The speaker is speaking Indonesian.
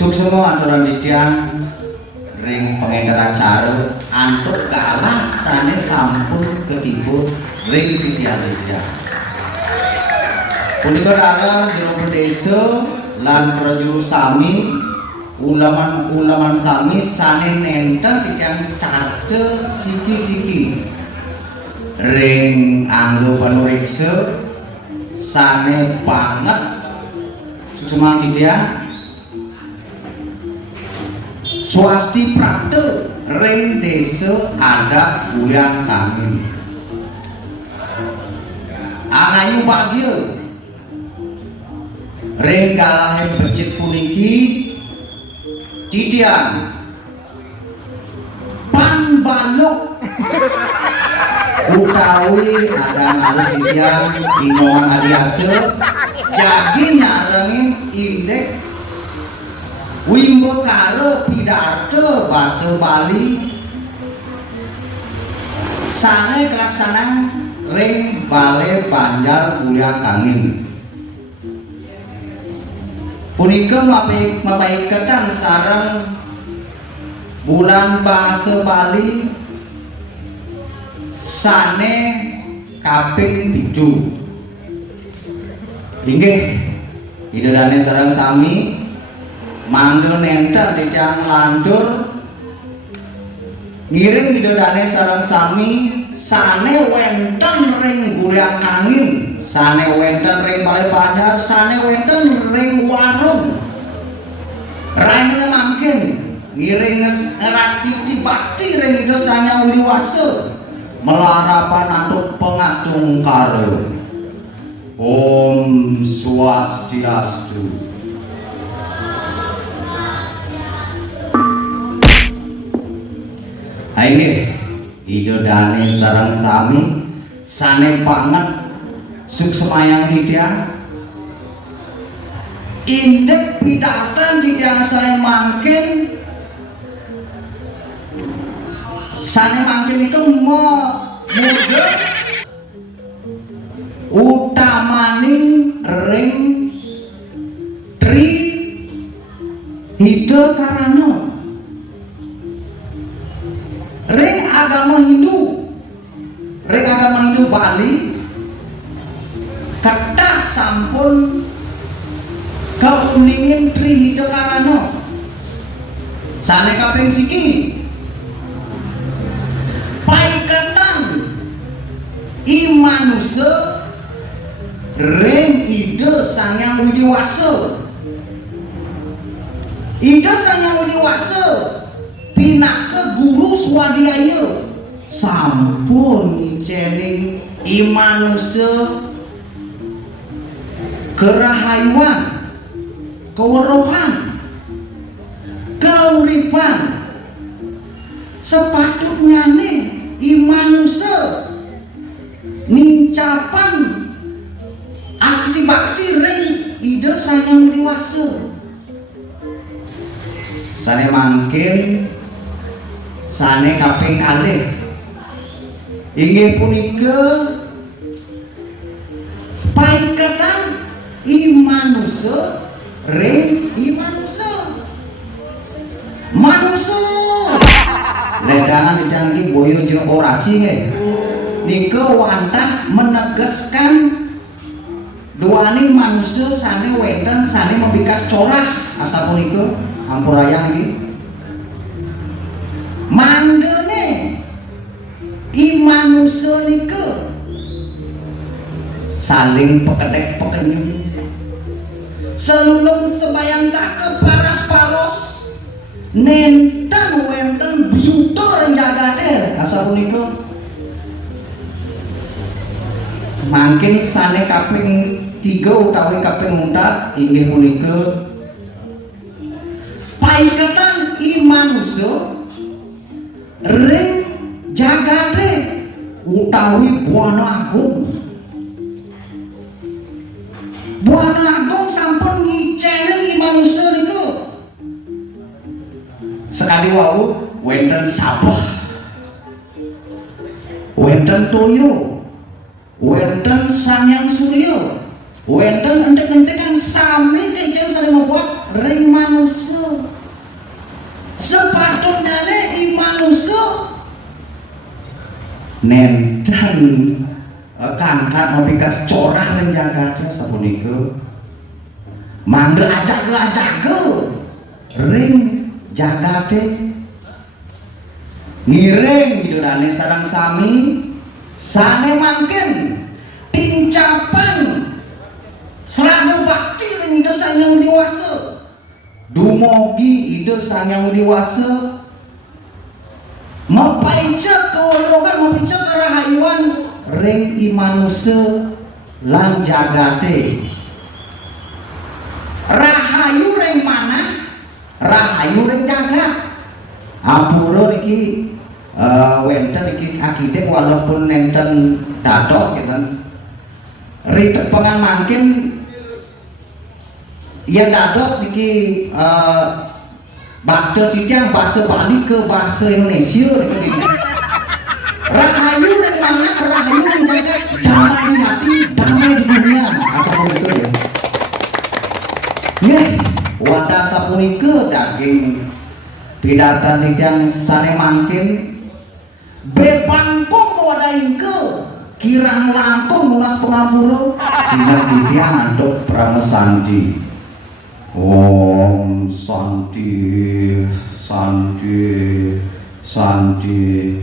Suksemo aturan didiang ring pengedar acara antuk kalah sane sampun ketiput ring Siti Alida. Punika dalam jero desa lan prajuru sami ulaman sami sane nenten didiang carce siki-siki ring anggo panuriksa sane banget suksema didiang swasti prakte ring desa adat Buliang Kangin anayu bagya ring galahe becik puniki didiang pan baluk utawi ada halus didiang ingongan aliase jagi nyarengin indek wimbo karo pidato basa Bali sane kelaksanaan ring Balai Banjar Buliang Kangin punika mapaiketan sareng bulan bahasa Bali sane kaping 7 inggih idodane sareng sami manggil nenter didiang landur ngiring idodane sareng sami sane wenten ring Buliang Kangin sane wenten ring Balai Banjar sane wenten ring warung raine mangkin ngiring ngerasti bakti ring ido sanya wiwasa melarapan antuk pengastungkara Om Swastiastu. Ayo idodane sareng sami sane banget suksemayang didiang indek pidatan didiang sane mangkin itu muda utamaning ring Tri Hida Karana ring agama Hindu Bali kedah sampun kaulingin Tri Hida Karana sane kaping siki paiketan imanusa ring Ida Sangyang Widiwasa pinaka guru swadhyaya sampun ngicening imanusa kerahayuan keweruhan kauripan sepatutnya nih imanusa nincapan asli bakti ring Ida Sangyang Widiwasa sane mangkin sane kaping kalih inggih punika paiketan imanusa ring manusa ledangan didang iki boyo jeung orasi nggih nika wantah menegaskan duaning manusia sane wenten sane membikas corah asa punika ampurayang iki mandene imanusa nika saling pekedek pekenyum selulung sebayang ke paras-paros nenten wenten biuta ring jagade asa punika mangkin sane kaping 3 utawi kaping 4 inggih punika paiketan imanusa ring jagade utawi Buana Agung sampun ngicenen imanusa niku sekali wau wenten Sabah wenten Toyo wenten Sangyang Surya wenten entek-entekan sami kengken saling membuat ring manusia sepatutnya manusia nenten kangkat membikas corah dan jagatnya sapunika manggil ajak ke ring jagate ngiring hidurane sarang sami sane mangken tincapan serada bakti ring ide sang yang dewasa dumogi ide sang yang dewasa mapaica kawalogan mapaica karahayuan ring imanusa lan jagate rahayu ring mana rahayu ring jagat apura niki wenten iki akidek walaupun nenten dados gitu ribet pengan mangkin ya dados niki bakda titiang bahasa Bali ke bahasa Indonesia rahayu ring mana rahayu ring jagat damai di hati damai di dunia asal itu ya nih wadah sapunika daging pidatan titiang sane mangkin bebangkung wadaingke kirang langkung mulas pengapura sinar titiang antuk pramesandi Om Santi Santi Santi